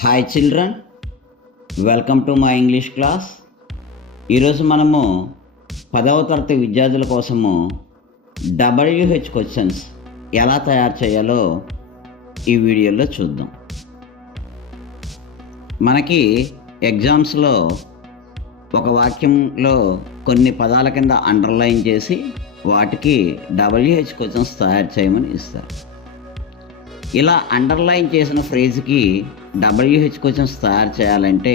Hi children, welcome to my English class. ఈరోజు మనము 10వ తరగతి విద్యార్థుల కోసము WH క్వశ్చన్స్ ఎలా తయారు చేయాలో ఈ వీడియోలో చూద్దాం. మనకి ఎగ్జామ్స్లో ఒక వాక్యంలో కొన్ని పదాల కింద అండర్లైన్ చేసి వాటికి WH క్వశ్చన్స్ తయారు చేయమని ఇస్తారు. ఇలా అండర్లైన్ చేసిన ఫ్రేజ్కి WH క్వశ్చన్స్ తయారు చేయాలంటే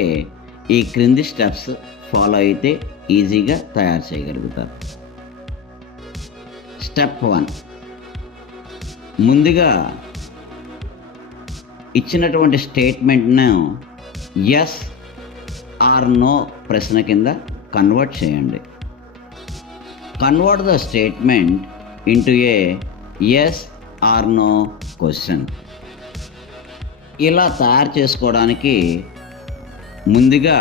ఈ క్రింది స్టెప్స్ ఫాలో అయితే ఈజీగా తయారు చేయగలుగుతారు. స్టెప్ 1, ముందుగా ఇచ్చినటువంటి స్టేట్మెంట్ను ఎస్ ఆర్ నో ప్రశ్న కింద కన్వర్ట్ చేయండి. Convert the statement into a yes or no question. ఇలా తయారు చేసుకోవడానికి ముందుగా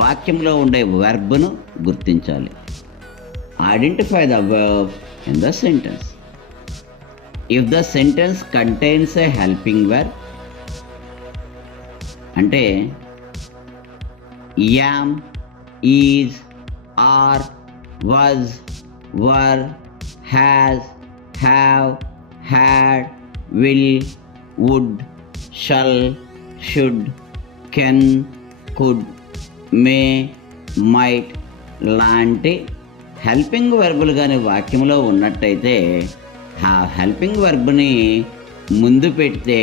వాక్యంలో ఉండే వెర్బ్ను గుర్తించాలి. Identify the verb in the sentence. If the sentence contains a helping verb అంటే am, is, are, was, were, has, have, had, will, would, shall, should, can, could, may, might లాంటి హెల్పింగ్ వెర్బులు కానీ వాక్యంలో ఉన్నట్టయితే ఆ హెల్పింగ్ వెర్బ్ని ముందు పెడితే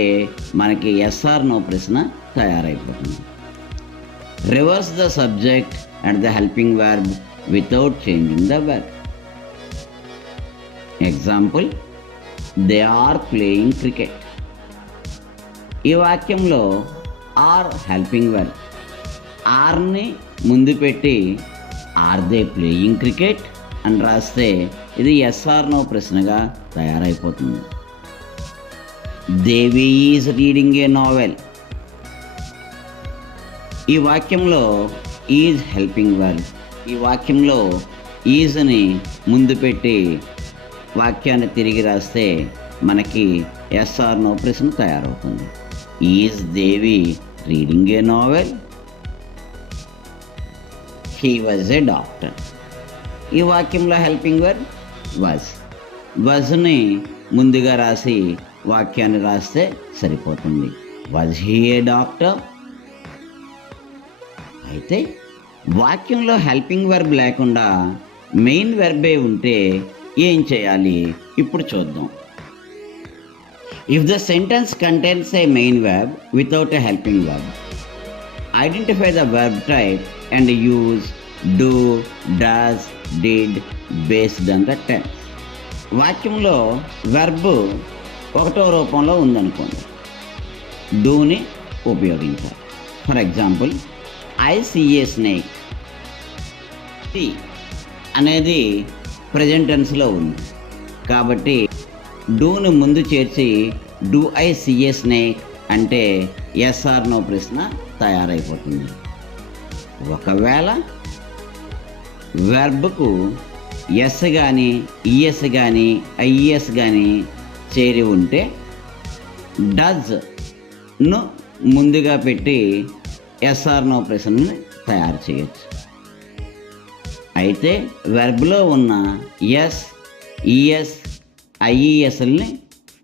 మనకి yes or no ప్రశ్న తయారైపోతుంది. Reverse the subject and the helping verb without changing the verb. Example, they are playing cricket. ఈ వాక్యంలో ఆర్ హెల్పింగ్ వెర్బ్. ఆర్ని ముందు పెట్టి ఆర్ దే ప్లేయింగ్ క్రికెట్ అని రాస్తే ఇది ఎస్ ఆర్ నో ప్రశ్నగా తయారైపోతుంది. దేవి ఈజ్ రీడింగ్ ఏ నావెల్. ఈ వాక్యంలో ఈజ్ హెల్పింగ్ వెర్బ్. ఈ వాక్యంలో ఈజ్ని ముందు పెట్టి వాక్యాన్ని తిరిగి రాస్తే మనకి ఎస్ ఆర్ నో ప్రశ్న తయారవుతుంది. Is Devi reading a novel? He was a doctor. ఈ వాక్యంలో హెల్పింగ్ వర్బ్ వాజ్. వాజ్ని ముందుగా రాసి వాక్యాన్ని రాస్తే సరిపోతుంది. Was he a doctor? అయితే వాక్యంలో హెల్పింగ్ వర్బ్ లేకుండా మెయిన్ వెర్బే ఉంటే ఏం చేయాలి ఇప్పుడు చూద్దాం. If the sentence contains a main verb without a helping verb, identify the verb type and use do, does, did based on the tense. వాక్యంలో వెర్బ్ ఒకటో రూపంలో ఉందనుకోండి, డూని ఉపయోగించాలి. For example, I see a snake. See అనేది present టెన్స్లో ఉంది కాబట్టి డూను ముందు చేర్చి do I see a snake అంటే ఎస్ ఆర్ నో ప్రశ్న తయారైపోతుంది. ఒకవేళ వెర్బ్కు ఎస్ కానీ ఈఎస్ కానీ ఐఈఎస్ కానీ చేరి ఉంటే డజ్ను ముందుగా పెట్టి ఎస్ ఆర్ నో ప్రశ్నని తయారు చేయొచ్చు. అయితే వెర్బ్లో ఉన్న ఎస్, ఈఎస్, ఐఈఎస్ని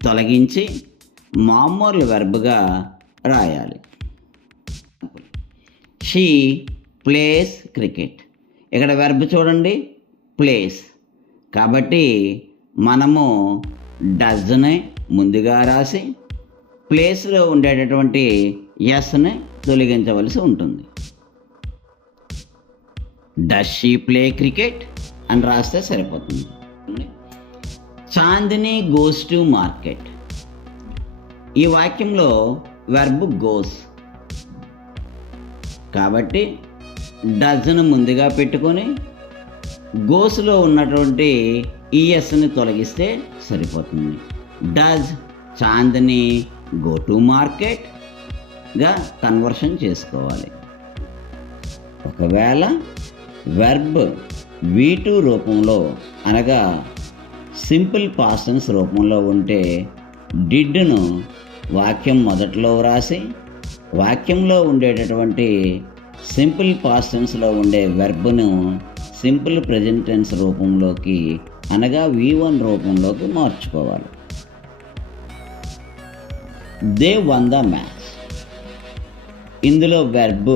తొలగించి మామూలు వెర్బ్గా రాయాలి. She place cricket. ఇక్కడ వెర్బ్ చూడండి, ప్లేస్. కాబట్టి మనము డజ్ని ముందుగా రాసి ప్లేస్లో ఉండేటటువంటి ఎస్ని తొలగించవలసి ఉంటుంది. డస్ షీ ప్లే క్రికెట్ అని రాస్తే సరిపోతుంది. Chandini goes to market. ఈ వాక్యంలో వెర్బ్ గోస్ కాబట్టి డజ్ను ముందుగా పెట్టుకొని గోస్లో ఉన్నటువంటి ఈఎస్ని తొలగిస్తే సరిపోతుంది. డజ్ చాందిని గో టు మార్కెట్గా కన్వర్షన్ చేసుకోవాలి. ఒకవేళ వెర్బ్ V2 రూపంలో అనగా సింపుల్ పాస్ట్ టెన్స్ రూపంలో ఉంటే డిడ్ను వాక్యం మొదట్లో వ్రాసి వాక్యంలో ఉండేటటువంటి సింపుల్ పాస్ట్ టెన్స్లో ఉండే వెర్బ్ను సింపుల్ ప్రెజెంట్ టెన్స్ రూపంలోకి అనగా V1 రూపంలోకి మార్చుకోవాలి. They one the match. ఇందులో వెర్బ్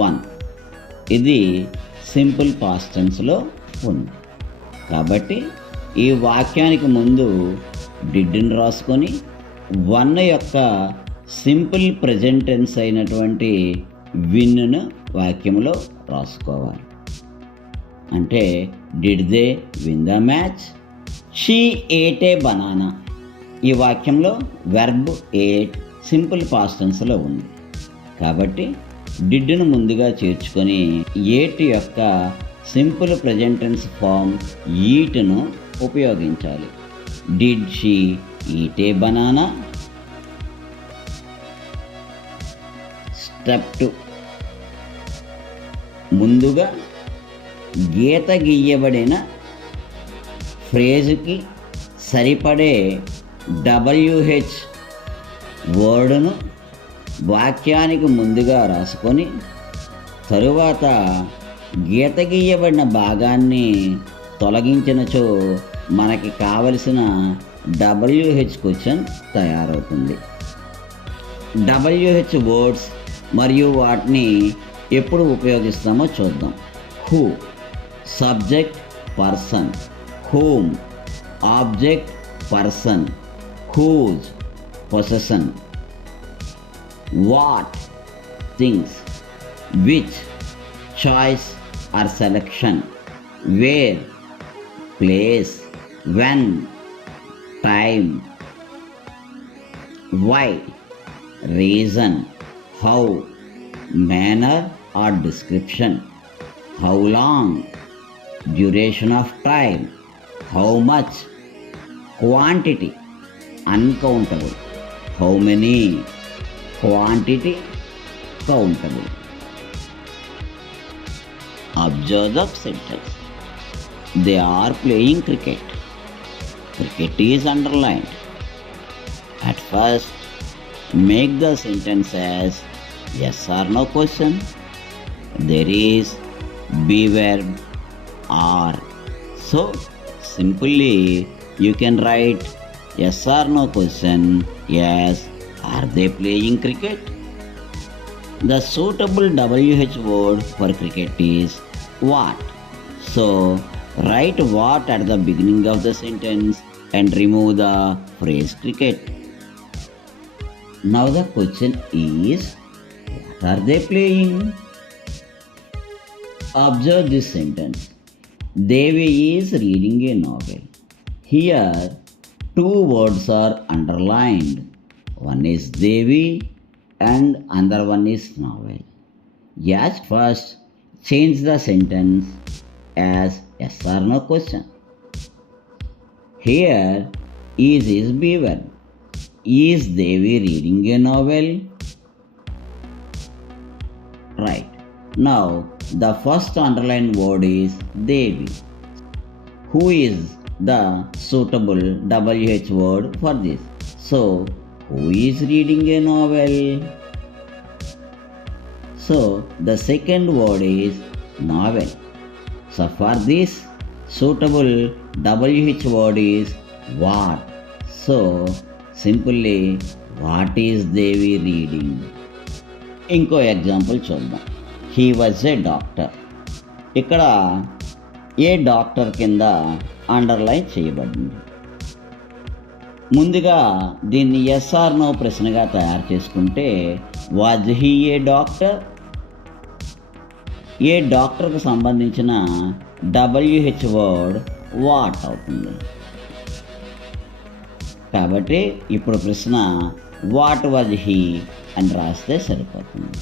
వన్, ఇది సింపుల్ పాస్ట్ టెన్స్లో ఉంది. కాబట్టి ఈ వాక్యానికి ముందు డిడ్ని రాసుకొని వన్ యొక్క సింపుల్ ప్రెజెంట్ టెన్స్ అయినటువంటి విన్ను వాక్యంలో రాసుకోవాలి. అంటే did they win the match? She ate a banana. ఈ వాక్యంలో వెర్బ్ ఏట్ సింపుల్ పాస్ట్ టెన్స్లో ఉంది. కాబట్టి డిడ్ను ముందుగా చేర్చుకొని ఏట్ యొక్క సింపుల్ ప్రెజెంట్ టెన్స్ ఫామ్ ఈట్ను ఉపయోగించాలి. Did she eat a banana? Step 2, ముందుగా గీత గీయబడిన ఫ్రేజుకి సరిపడే WH వర్డును వాక్యానికి ముందుగా రాసుకొని తరువాత గీత గీయబడిన భాగాన్ని తొలగించినచో మనకి కావలసిన WH క్వశ్చన్ తయారవుతుంది. WH వర్డ్స్ మరియు వాటిని ఎప్పుడు ఉపయోగిస్తామో చూద్దాం. Who subject person, whom object person, whose possession, what things, which choice or selection, where place, when time, why reason, how manner or description, how long duration of time, how much quantity uncountable, how many quantity countable. Observe the sentence. They are playing cricket. Cricket is underlined. At first, make the sentence as yes or no question. There is be verb are. So simply you can write yes or no question. Yes, are they playing cricket? The suitable WH word for cricket is what. So write what at the beginning of the sentence and remove the phrase cricket. Now the question is, what are they playing? Observe this sentence. Devi is reading a novel. Here, two words are underlined. One is Devi and another one is novel. Yes, first change the sentence as yes or no question. Here, is be verb. Is Devi reading a novel? Right. Now, the first underlined word is Devi. Who is the suitable WH word for this? So, who is reading a novel? So, the second word is novel. So, for this, suitable WH word is what. So, simply what is Devi reading. ఇంకో example చూద్దాం. He was a doctor. ఇక్కడ ఏ doctor కింద underline చేయబడింది. ముందుగా దీన్ని yes or no ప్రశ్నగా తయారు చేసుకుంటే వాజ్ హీ ఏ డాక్టర్? ఏ డాక్టర్కు సంబంధించిన WH వర్డ్ వాట్ అవుతుంది. కాబట్టి ఇప్పుడు ప్రశ్న వాట్ వాజ్ హీ అని రాస్తే సరిపోతుంది.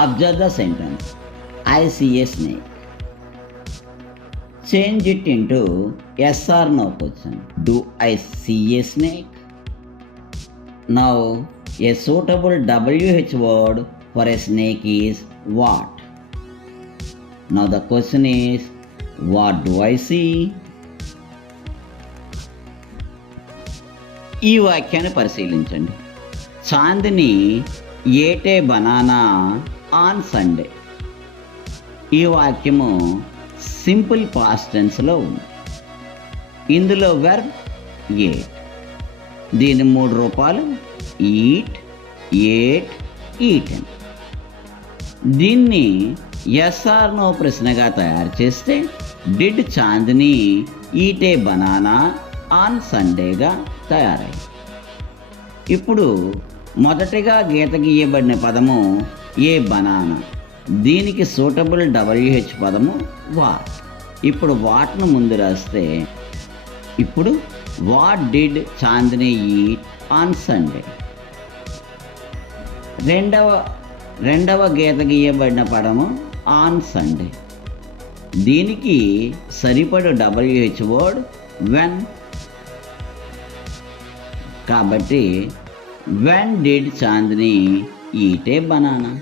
Observe the sentence. I see a snake. Change it into yes or no question. Do I see a snake? Now a suitable WH word for a snake is what. Now the question is, what do I see? ఈ వాక్యాన్ని పరిశీలించండి. Chandini ate a banana on Sunday. ఈ వాక్యము simple past టెన్స్లో ఉంది. ఇందులో verb ate. దీని 3 రూపాలు ఈట్, ఏట్, ఈటెన్. దీన్ని ఎస్ ఆర్ నో ప్రశ్నగా తయారు చేస్తే did Chandini eat a banana on సండేగా తయారైంది. ఇప్పుడు మొదటిగా గీత గీయబడిన పదము ఏ బనానా. దీనికి సూటబుల్ WH పదము వాట్. ఇప్పుడు వాట్ను ముందు రాస్తే ఇప్పుడు what did Chandini eat on Sunday. రెండవ గీత గీయబడిన పదము ఆన్ సండే. దీనికి సరిపడు WH వర్డ్ వెన్. కాబట్టి when did Chandini eat a banana.